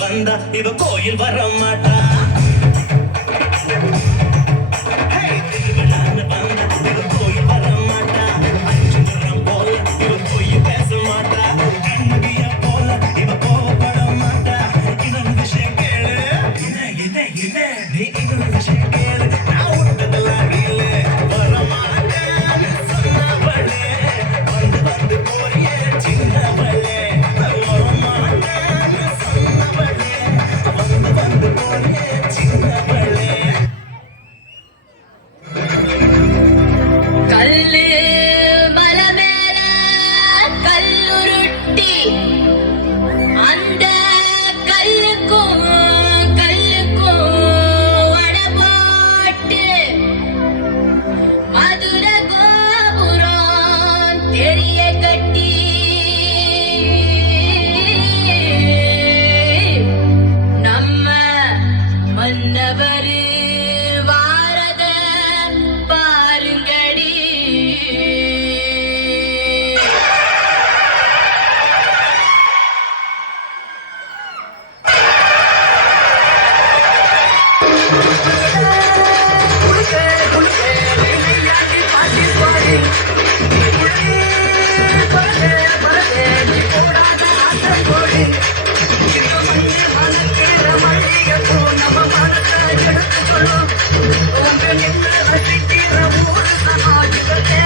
வந்தா இவ கோயில் வர மாட்டா. திருவிழான்னு வந்தா இவ கோயில் வர மாட்டா. அச்சுரம் போல இவ போய் பேச மாட்டா. கண்மணிய போல இவ கோவப்பட மாட்டா. இன்னொரு விஷயம் கேளு, நீ இன்னொரு விஷயம் கேளு. நான் விட்டதெல்லாம் ரீலு. வர மாட்டேன்னு சொன்னவளே, வந்து வந்து போறியே சின்னவளே. வர மாட்டேன்னு சொன்னவளே, வந்து வந்து போறியே சின்னவளே. கல்லு மலை மேல கல்லுருட்டி அந்த கல்லுக்கும் வடபாட்டு மதுர கோபுரம் தெரிய கட்டி நம்ம மன்னவரு வாரத பாருங்கடி. உங்க நின்று ரசிக்கிற ஊர் சமாஜத்தை